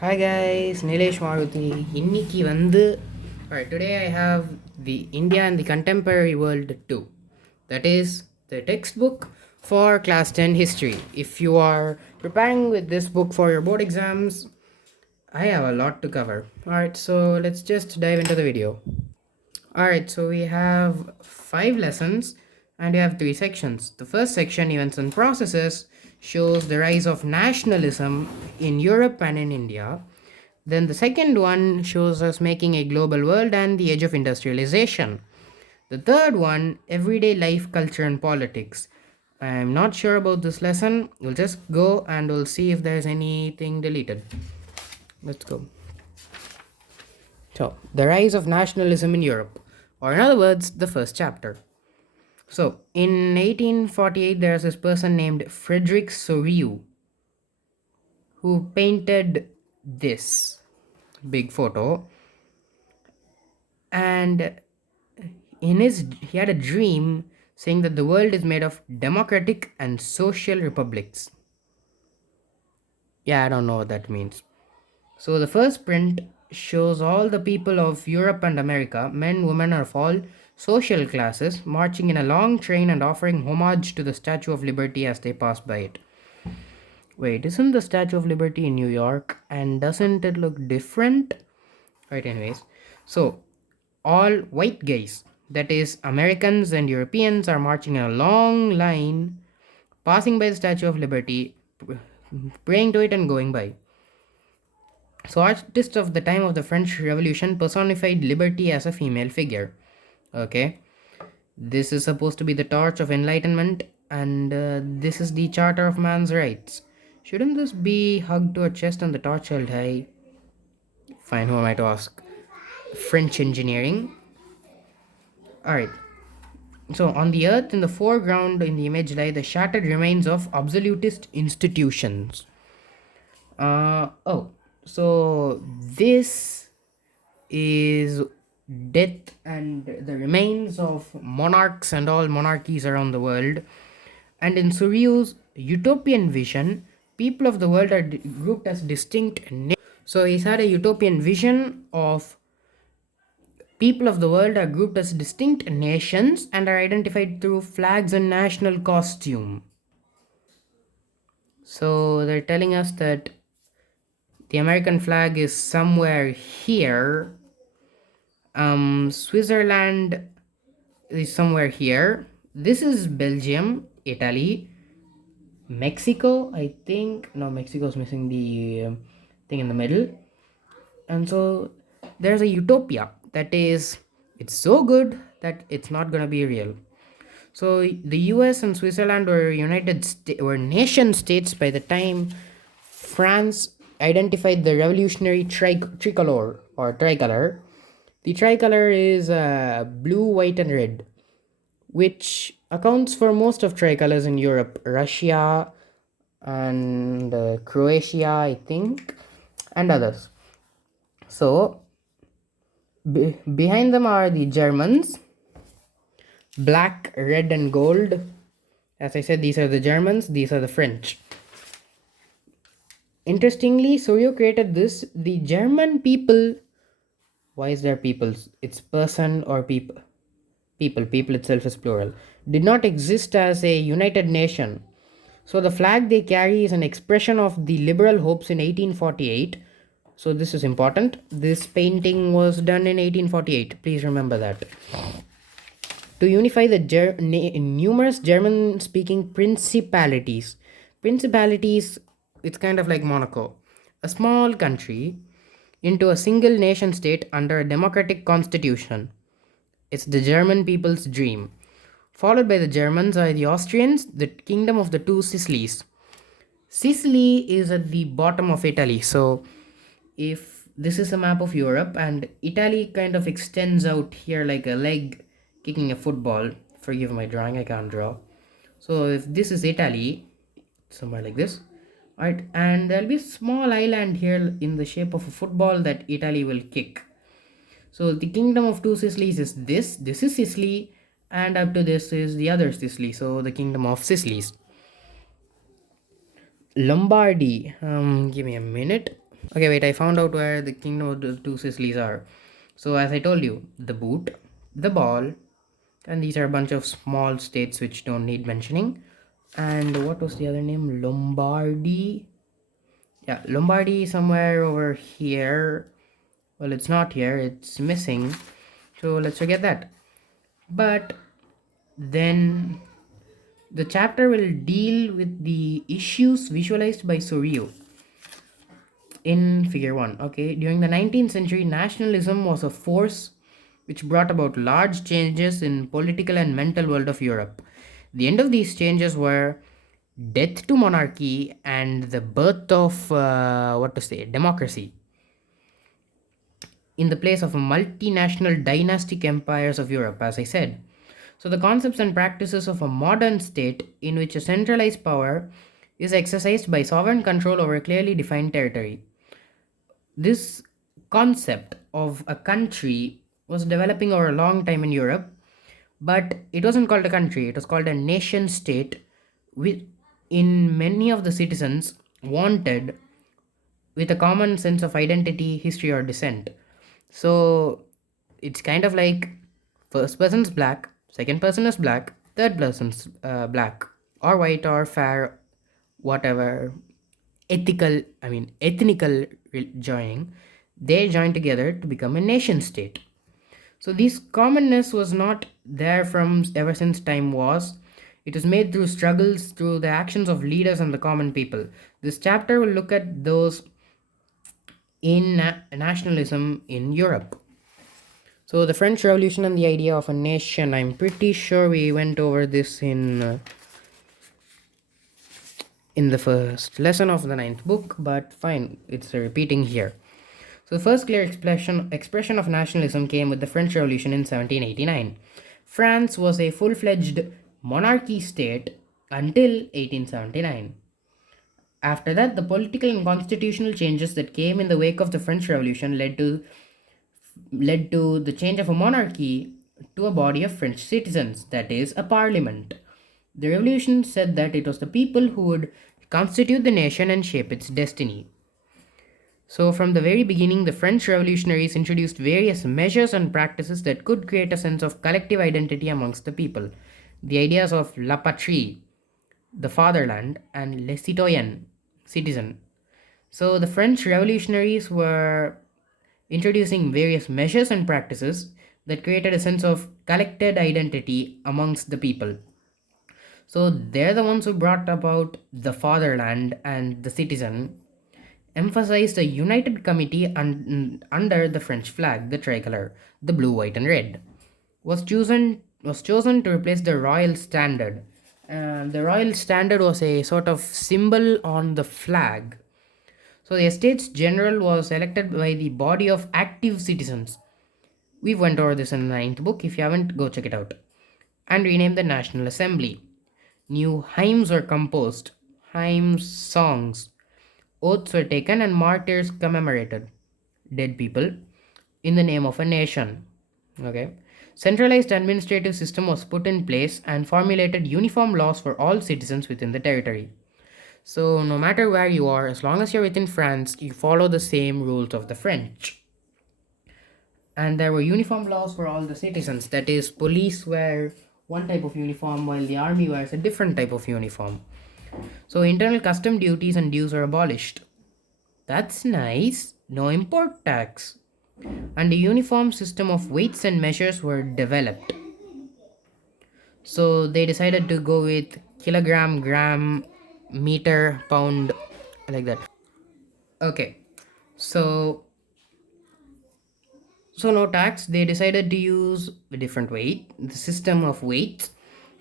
Hi guys, Nilesh Maruthi. Alright, today I have the India and the Contemporary World 2. That is the textbook for class 10 history. If you are preparing with this book for your board exams, I have a lot to cover. Alright, so let's just dive into the video. Alright, so we have 5 lessons and we have 3 sections. The first section, Events and Processes, shows the rise of nationalism in Europe and in India. Then the second one shows us making a global world and the edge of industrialization. The third one, everyday life, culture, and politics. I'm not sure about this lesson. We'll just go and we'll see if there's anything deleted. Let's go. So, the rise of nationalism in Europe, or in other words, the first chapter. So, in 1848, there's this person named Frederick Soriu who painted this big photo, and he had a dream saying that the world is made of democratic and social republics. Yeah, I don't know what that means. So the first print shows all the people of Europe and America, men, women of all social classes, marching in a long train and offering homage to the Statue of Liberty as they pass by it. Wait, isn't the Statue of Liberty in New York? And doesn't it look different? Right, anyways. So, all white guys, that is, Americans and Europeans, are marching in a long line, passing by the Statue of Liberty, praying to it, and going by. So, artists of the time of the French Revolution personified liberty as a female figure. Okay, this is supposed to be the torch of enlightenment, and this is the Charter of Man's Rights. Shouldn't this be hugged to a chest and the torch held high? Fine, who am I to ask? French engineering. Alright, so on the earth, in the foreground in the image lie the shattered remains of absolutist institutions. So this is death and the remains of monarchs and all monarchies around the world. And in Suriu's utopian vision, people of the world are grouped as distinct. So he's had a utopian vision of people of the world are grouped as distinct nations and are identified through flags and national costume. So they're telling us that the American flag is somewhere here. Switzerland is somewhere here. This is Belgium, Italy, Mexico, I think. No, Mexico's missing the thing in the middle. And so there's a utopia that is, it's so good that it's not gonna be real. So the US and Switzerland were nation states by the time France identified the revolutionary tricolor or tricolor. The tricolor is blue, white, and red, which accounts for most of tricolors in Europe, Russia and Croatia, I think, and others. So behind them are the Germans, black, red, and gold. As I said, these are the Germans, these are the French. Interestingly, Soyo created this. The German people, why is there peoples? It's person or people. People itself is plural. Did not exist as a united nation. So the flag they carry is an expression of the liberal hopes in 1848. So this is important. This painting was done in 1848. Please remember that. To unify the numerous German speaking principalities. Principalities, it's kind of like Monaco, a small country, into a single nation state under a democratic constitution. It's the German people's dream. Followed by the Germans are the Austrians, the kingdom of the two Sicilies. Sicily is at the bottom of Italy. So, if this is a map of Europe and Italy kind of extends out here like a leg kicking a football, forgive my drawing, I can't draw. So, if this is Italy, somewhere like this, right, and there'll be a small island here in the shape of a football that Italy will kick. So the kingdom of two Sicilies is this is Sicily, and up to this is the other Sicily, so the kingdom of Sicilies. Lombardy, give me a minute. Okay, wait, I found out where the Kingdom of the Two Sicilies are. So, as I told you, the boot, the ball, and these are a bunch of small states which don't need mentioning. And what was the other name? Lombardy. Yeah, Lombardy somewhere over here. Well, it's not here, it's missing. So, let's forget that. But then the chapter will deal with the issues visualized by Sorio in figure 1. Okay, during the 19th century, nationalism was a force which brought about large changes in political and mental world of Europe. The end of these changes were death to monarchy and the birth of what to say democracy in the place of multinational dynastic empires of Europe, as I said. So, the concepts and practices of a modern state in which a centralized power is exercised by sovereign control over a clearly defined territory. This concept of a country was developing over a long time in Europe, but it wasn't called a country, it was called a nation state, with in many of the citizens wanted with a common sense of identity, history, or descent. So it's kind of like first person's black, second person is black, third person's black or white or fair, whatever ethnical joining. They join together to become a nation state. So this commonness was not there from ever since time was. It was made through struggles, through the actions of leaders and the common people. This chapter will look at those in nationalism in Europe. So the French Revolution and the idea of a nation. I'm pretty sure we went over this in the first lesson of the ninth book, but fine, it's repeating here. So the first clear expression of nationalism came with the French Revolution in 1789. France was a full-fledged monarchy state until 1879. After that, the political and constitutional changes that came in the wake of the French Revolution led to the change of a monarchy to a body of French citizens, that is, a parliament. The revolution said that it was the people who would constitute the nation and shape its destiny. So, from the very beginning, the French revolutionaries introduced various measures and practices that could create a sense of collective identity amongst the people. The ideas of la patrie, the fatherland, and les citoyens, citizen. So, the French revolutionaries were introducing various measures and practices that created a sense of collected identity amongst the people. So they're the ones who brought about the fatherland and the citizen, emphasized a united committee under the French flag, the tricolor, the blue, white, and red, was chosen to replace the royal standard. The royal standard was a sort of symbol on the flag. So the Estates General was elected by the body of active citizens. We went over this in the ninth book. If you haven't, go check it out. And renamed the National Assembly. New hymns were composed, hymns, songs. Oaths were taken and martyrs commemorated. Dead people in the name of a nation. Okay. Centralized administrative system was put in place and formulated uniform laws for all citizens within the territory. So no matter where you are, as long as you're within France, you follow the same rules of the French. And there were uniform laws for all the citizens. That is, police wear one type of uniform while the army wears a different type of uniform. So internal custom duties and dues are abolished. That's nice. No import tax. And a uniform system of weights and measures were developed. So they decided to go with kilogram, gram, meter, pound, like that. Okay. So no tax. They decided to use a different weight, the system of weights,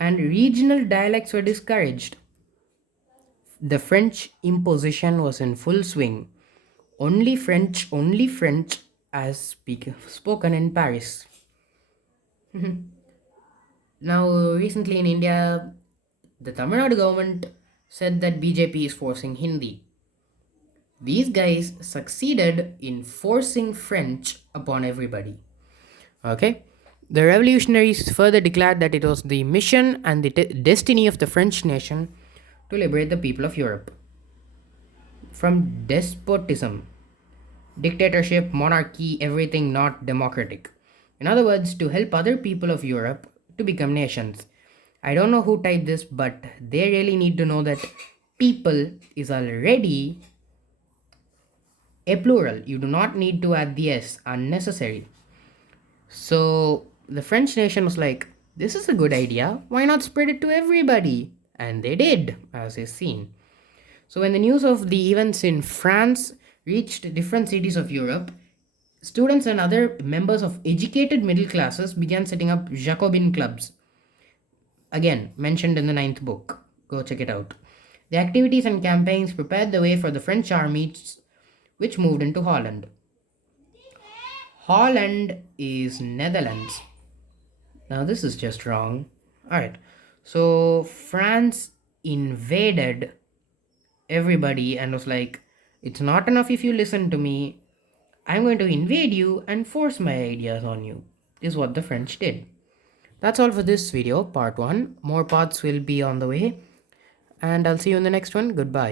and regional dialects were discouraged. The French imposition was in full swing. Only French as spoken in Paris. Now, recently in India, the Tamil Nadu government said that BJP is forcing Hindi. These guys succeeded in forcing French upon everybody. Okay? The revolutionaries further declared that it was the mission and the destiny of the French nation to liberate the people of Europe from despotism. dictatorship, monarchy, everything not democratic. In other words, to help other people of Europe to become nations. I don't know who typed this, but they really need to know that people is already a plural. You do not need to add the s, unnecessary. So the French nation was like, this is a good idea. Why not spread it to everybody? And they did, as is seen. So when the news of the events in France reached different cities of Europe, students and other members of educated middle classes began setting up Jacobin clubs. Again, mentioned in the ninth book. Go check it out. The activities and campaigns prepared the way for the French armies, which moved into Holland. Holland is Netherlands. Now, this is just wrong. Alright. So, France invaded everybody and was like, it's not enough if you listen to me. I'm going to invade you and force my ideas on you. Is what the French did. That's all for this video, part 1. More parts will be on the way. And I'll see you in the next one. Goodbye.